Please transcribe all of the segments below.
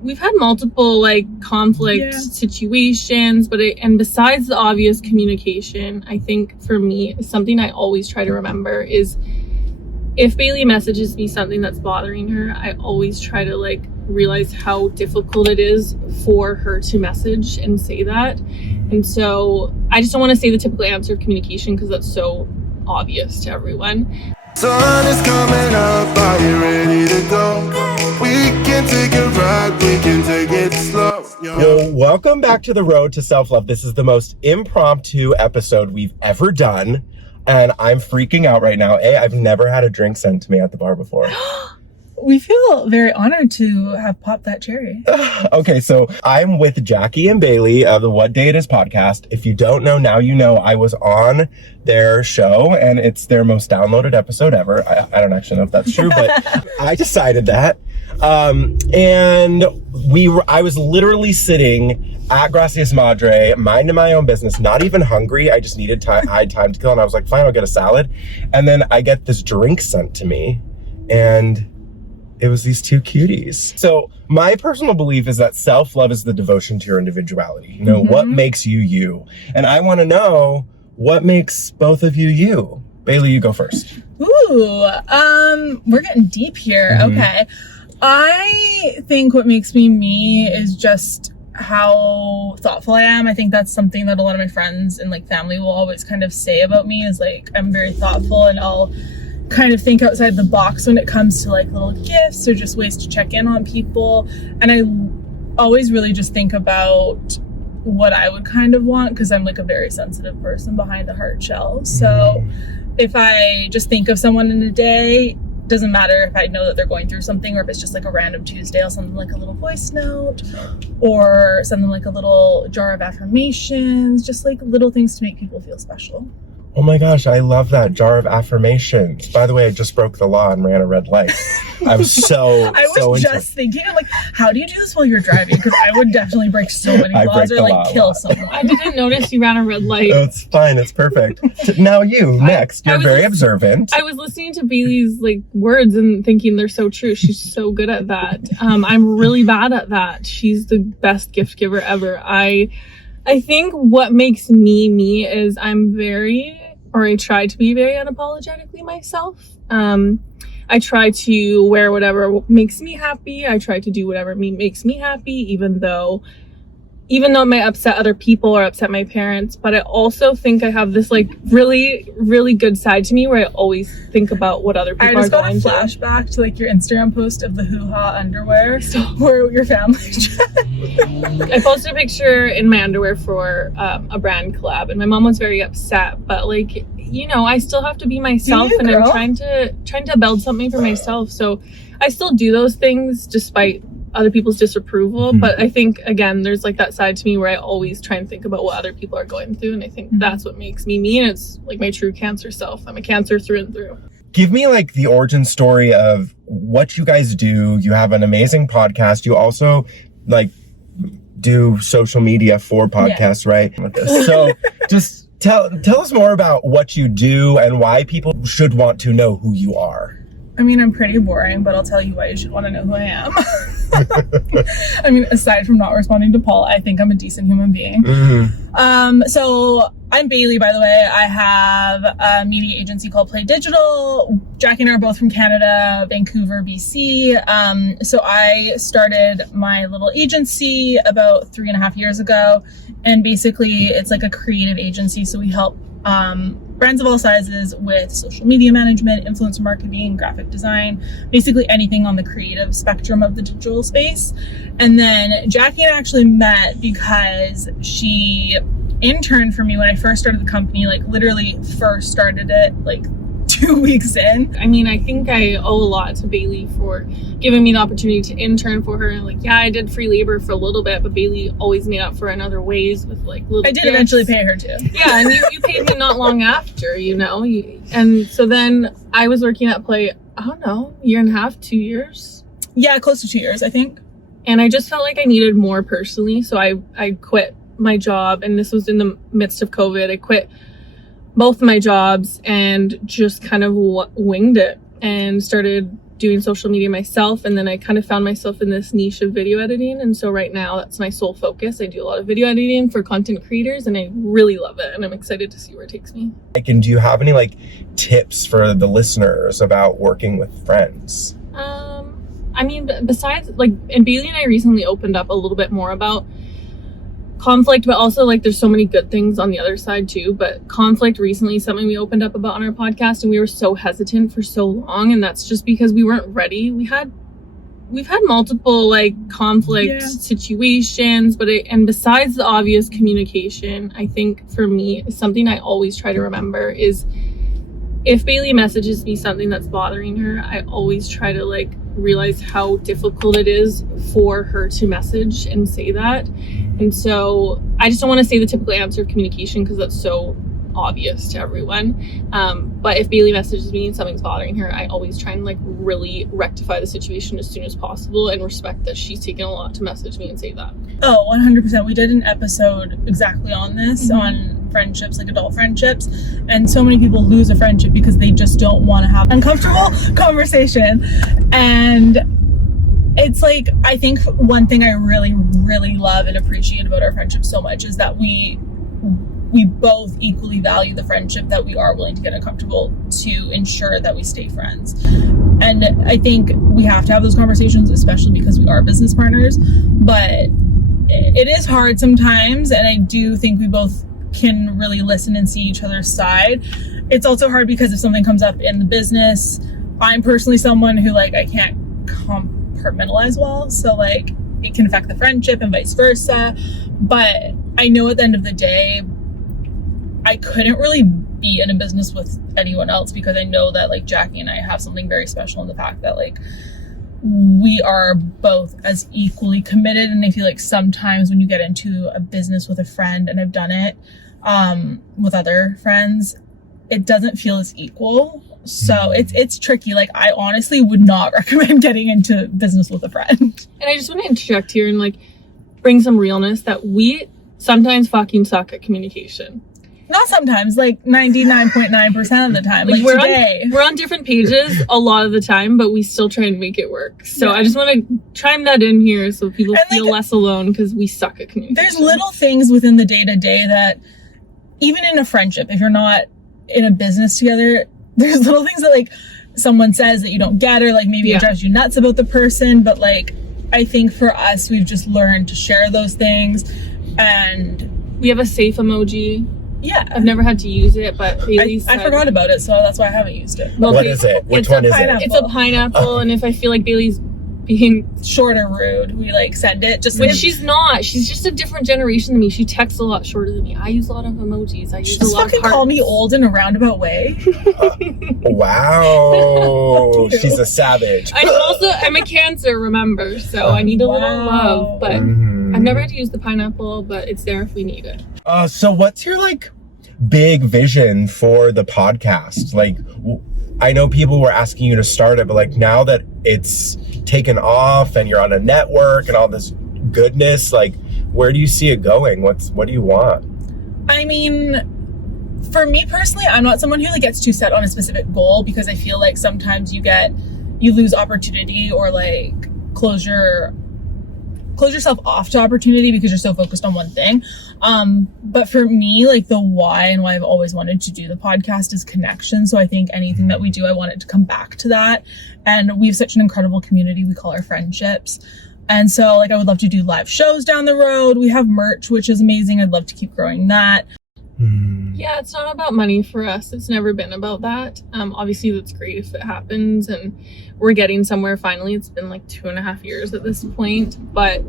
we've had multiple like conflict situations, and besides the obvious communication, I think for me, something I always try to remember is if Bailey messages me something that's bothering her, I always try to like realize how difficult it is for her to message and say that. And so I just don't want to say the typical answer of communication because that's so obvious to everyone. Sun is coming up, are you ready to go? We can take a ride, we can take it slow. Well, welcome back to the road to self-love. This is the most impromptu episode we've ever done, and I'm freaking out right now. I've never had a drink sent to me at the bar before. We feel very honored to have popped that cherry. Okay, so I'm with Jackie and Bailey of the What Day It Is podcast. If you don't know, now you know. I was on their show, and it's their most downloaded episode ever. I don't actually know if that's true, but I decided that. And I was literally sitting at Gracias Madre, minding my own business, not even hungry. I just needed time. I had time to kill, and I was like, fine, I'll get a salad. And then I get this drink sent to me, and it was these two cuties. So my personal belief is that self-love is the devotion to your individuality. You know, what makes you you? And I want to know what makes both of you you. Bailey, you go first. Ooh, we're getting deep here. Okay. I think what makes me me is just how thoughtful I am. I think that's something that a lot of my friends and like family will always kind of say about me is like, I'm very thoughtful and I'll kind of think outside the box when it comes to like little gifts or just ways to check in on people. And I always really just think about what I would kind of want because I'm like a very sensitive person behind a hard shell. So if I just think of someone in a day, doesn't matter if I know that they're going through something or if it's just like a random Tuesday, I'll send them like a little voice note or send them like a little jar of affirmations, just like little things to make people feel special. Oh my gosh, I love that jar of affirmations. By the way, I just broke the law and ran a red light. I was just thinking, I'm like, how do you do this while you're driving? Because I would definitely break so many laws or like kill someone. I didn't notice you ran a red light. It's fine, it's perfect. Now you, next. You're very observant. I was listening to Bailey's like words and thinking they're so true. She's so good at that. I'm really bad at that. She's the best gift giver ever. I think what makes me me is I try to be very unapologetically myself. I try to wear whatever makes me happy. I try to do whatever makes me happy, even though it might upset other people or upset my parents. But I also think I have this like really, really good side to me where I always think about what other people are going through. I just got a flashback to like your Instagram post of the hoo-ha underwear where your family I posted a picture in my underwear for a brand collab, and my mom was very upset. But like, you know, I still have to be myself, and I'm trying to build something for myself. So I still do those things despite other people's disapproval. But I think again, there's like that side to me where I always try and think about what other people are going through, and I think that's what makes me me, and it's like my true Cancer self. I'm a Cancer through and through. Give me like the origin story of what you guys do. You have an amazing podcast. You also like do social media for podcasts, right? So just tell us more about what you do and why people should want to know who you are. I mean, I'm pretty boring, but I'll tell you why you should want to know who I am. I mean, aside from not responding to Paul, I think I'm a decent human being. So I'm Bailey, by the way. I have a media agency called Play Digital. Jackie and I are both from Canada, Vancouver, BC. So I started my little agency about 3.5 years ago. And basically it's like a creative agency. So we help brands of all sizes with social media management, influencer marketing, graphic design, basically anything on the creative spectrum of the digital space. And then Jackie and I actually met because she interned for me when I first started the company, like literally first started it like 2 weeks in. I mean, I think I owe a lot to Bailey for giving me the opportunity to intern for her. And like, yeah, I did free labor for a little bit, but Bailey always made up for it in other ways with like little I did gifts. Eventually pay her too. Yeah, and you paid me not long after, you know. And so then I was working at Play, I don't know, 1.5, 2 years? Yeah, close to 2 years, I think. And I just felt like I needed more personally. So I quit my job, and this was in the midst of COVID. I quit both my jobs and just kind of winged it and started doing social media myself, and then I kind of found myself in this niche of video editing, and so right now that's my sole focus. I do a lot of video editing for content creators, and I really love it, and I'm excited to see where it takes me. And do you have any like tips for the listeners about working with friends? I mean, besides like, and Bailey and I recently opened up a little bit more about conflict, but also like there's so many good things on the other side too. But conflict recently is something we opened up about on our podcast, and we were so hesitant for so long, and that's just because we weren't ready. We've had multiple like conflict situations, but and besides the obvious communication, I think for me something I always try to remember is if Bailey messages me something that's bothering her, I always try to like realize how difficult it is for her to message and say that. And so I just don't want to say the typical answer of communication because that's so obvious to everyone. But if Bailey messages me and something's bothering her, I always try and like really rectify the situation as soon as possible and respect that she's taken a lot to message me and say that. Oh, 100%. We did an episode exactly on this, on friendships, like adult friendships. And so many people lose a friendship because they just don't want to have an uncomfortable conversation. And it's like, I think one thing I really, really love and appreciate about our friendship so much is that we both equally value the friendship, that we are willing to get uncomfortable to ensure that we stay friends. And I think we have to have those conversations, especially because we are business partners. But it is hard sometimes, and I do think we both can really listen and see each other's side. It's also hard because if something comes up in the business, I'm personally someone who like I can't compartmentalize well, so like it can affect the friendship and vice versa. But I know at the end of the day, I couldn't really be in a business with anyone else because I know that like Jackie and I have something very special in the fact that like we are both as equally committed. And I feel like sometimes when you get into a business with a friend, and I've done it with other friends, it doesn't feel as equal. So it's tricky. Like I honestly would not recommend getting into business with a friend. And I just want to interject here and like bring some realness that we sometimes fucking suck at communication. Not sometimes, like 99.9% of the time. Like today. We're on different pages a lot of the time, but we still try and make it work. So I just want to chime that in here so people feel like, less alone because we suck at communication. There's little things within the day-to-day that, even in a friendship, if you're not in a business together, there's little things that like someone says that you don't get, or like maybe it drives you nuts about the person. But like, I think for us, we've just learned to share those things. And we have a safe emoji. Yeah. I've never had to use it, but Bailey I forgot about it, so that's why I haven't used it. What is it? Which one is it? It's a pineapple, and if I feel like Bailey's being short or rude, we like send it. Just when she's not. She's just a different generation than me. She texts a lot shorter than me. I use a lot of emojis. I use a lot of hearts. Call me old in a roundabout way. Wow. She's a savage. I'm a Cancer, remember, so I need a little love, but I've never had to use the pineapple, but it's there if we need it. So what's your like big vision for the podcast? Like, I know people were asking you to start it, but like now that it's taken off and you're on a network and all this goodness, like where do you see it going? What do you want? I mean, for me personally, I'm not someone who like gets too set on a specific goal, because I feel like sometimes you lose opportunity, or like close yourself off to opportunity because you're so focused on one thing. But for me, like the why and why I've always wanted to do the podcast is connection. So I think anything that we do, I want it to come back to that. And we have such an incredible community we call our friendships. And so like I would love to do live shows down the road. We have merch, which is amazing. I'd love to keep growing that. Yeah, it's not about money for us. It's never been about that. Obviously that's great if it happens and we're getting somewhere finally. It's been like 2.5 years at this point, but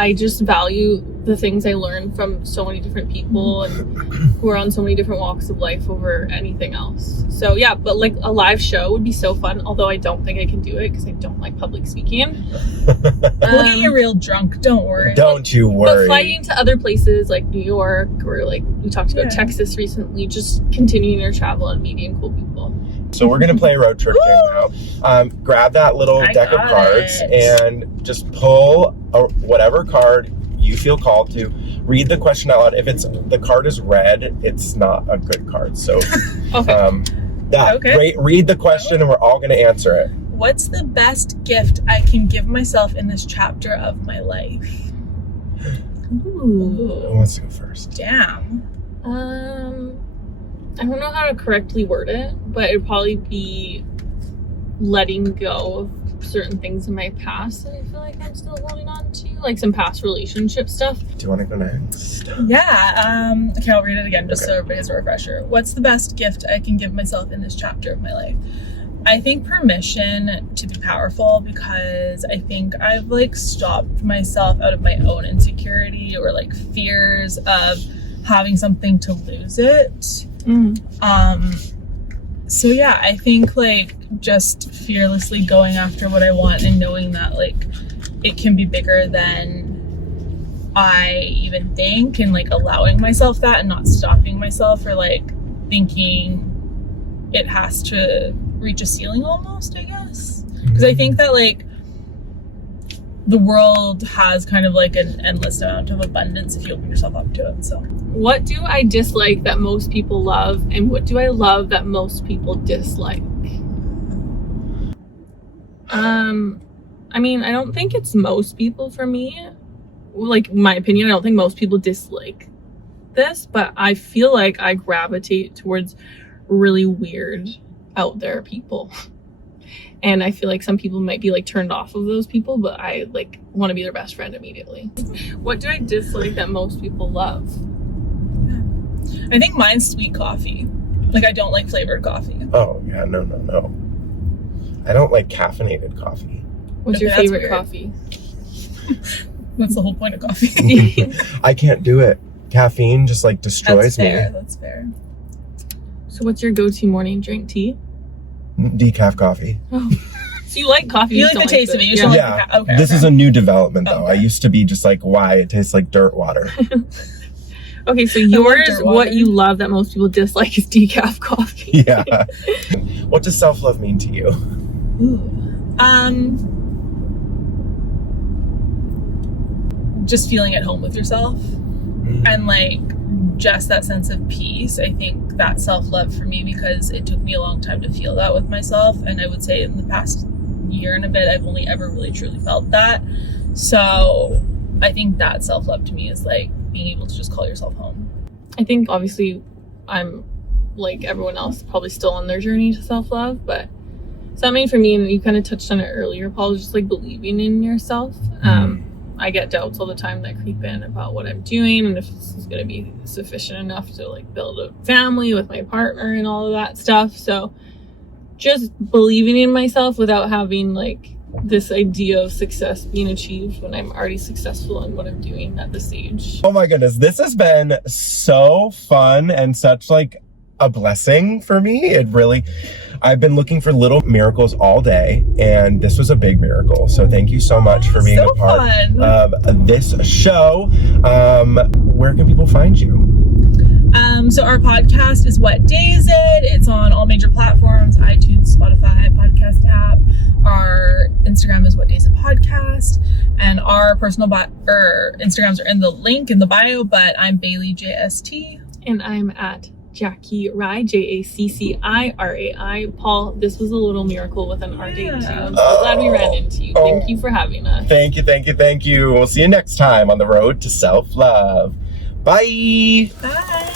I just value the things I learned from so many different people and who are on so many different walks of life over anything else. So yeah, but like a live show would be so fun, although I don't think I can do it because I don't like public speaking. We'll get you real drunk, don't worry. Don't you worry. But flying to other places like New York, or like we talked about Texas recently, just continuing your travel and meeting cool people. So we're going to play a road trip game now. Grab that little deck of cards and just pull whatever card you feel called to. Read the question out loud. If the card is red, it's not a good card. So okay. read the question and we're all going to answer it. What's the best gift I can give myself in this chapter of my life? Ooh. Who wants to go first? Damn. I don't know how to correctly word it, but it'd probably be letting go of certain things in my past that I feel like I'm still holding on to, like some past relationship stuff. Do you want to go next? Yeah. Okay, I'll read it again just so everybody has a refresher. What's the best gift I can give myself in this chapter of my life? I think permission to be powerful, because I think I've like stopped myself out of my own insecurity or like fears of having something to lose it. So yeah, I think like just fearlessly going after what I want and knowing that like it can be bigger than I even think, and like allowing myself that and not stopping myself or like thinking it has to reach a ceiling almost, I guess. Because I think that like the world has kind of like an endless amount of abundance if you open yourself up to it. So What do I dislike that most people love, and what do I love that most people dislike? I mean, I don't think it's most people for me. Like, my opinion, I don't think most people dislike this, but I feel like I gravitate towards really weird, out there people. And I feel like some people might be like turned off of those people, but I like want to be their best friend immediately. What do I dislike that most people love? I think mine's sweet coffee. Like, I don't like flavored coffee. Oh, yeah, no. I don't like caffeinated coffee. What's your Okay, that's favorite weird. coffee? That's the whole point of coffee. I can't do it. Caffeine just like destroys me. That's fair. So what's your go-to morning drink? Tea? Decaf coffee. Oh. So you like coffee? You just like the don't taste of it. You just Yeah. don't like Yeah, okay. this is a new development though. Okay. I used to be just like, why? It tastes like dirt water. Okay, so love yours, dirt what water. you love that most people dislike is decaf coffee. Yeah. What does self-love mean to you? Just feeling at home with yourself and like just that sense of peace. I think that's self-love for me, because it took me a long time to feel that with myself, and I would say in the past year and a bit I've only ever really truly felt that. So I think that self-love to me is like being able to just call yourself home. I think obviously I'm like everyone else, probably still on their journey to self-love, but something for me, and you kind of touched on it earlier, Paul, is just like believing in yourself. I get doubts all the time that creep in about what I'm doing and if this is going to be sufficient enough to like build a family with my partner and all of that stuff. So just believing in myself without having like this idea of success being achieved when I'm already successful in what I'm doing at this age. Oh my goodness, this has been so fun and such like a blessing for me. I've been looking for little miracles all day, and this was a big miracle. So thank you so much for being So a part fun. of this show. Where can people find you? So our podcast is What Day Is It? It's on all major platforms, iTunes, Spotify, podcast app. Our Instagram is What Day Is It Podcast, and our personal Instagrams are in the link in the bio, but I'm Bailey JST. And I'm at Jacci Rai, JACCIRAI. Paul, this was a little miracle with an R date too. I'm so glad we ran into you. Thank you for having us. Thank you. We'll see you next time on the road to self-love. Bye. Bye.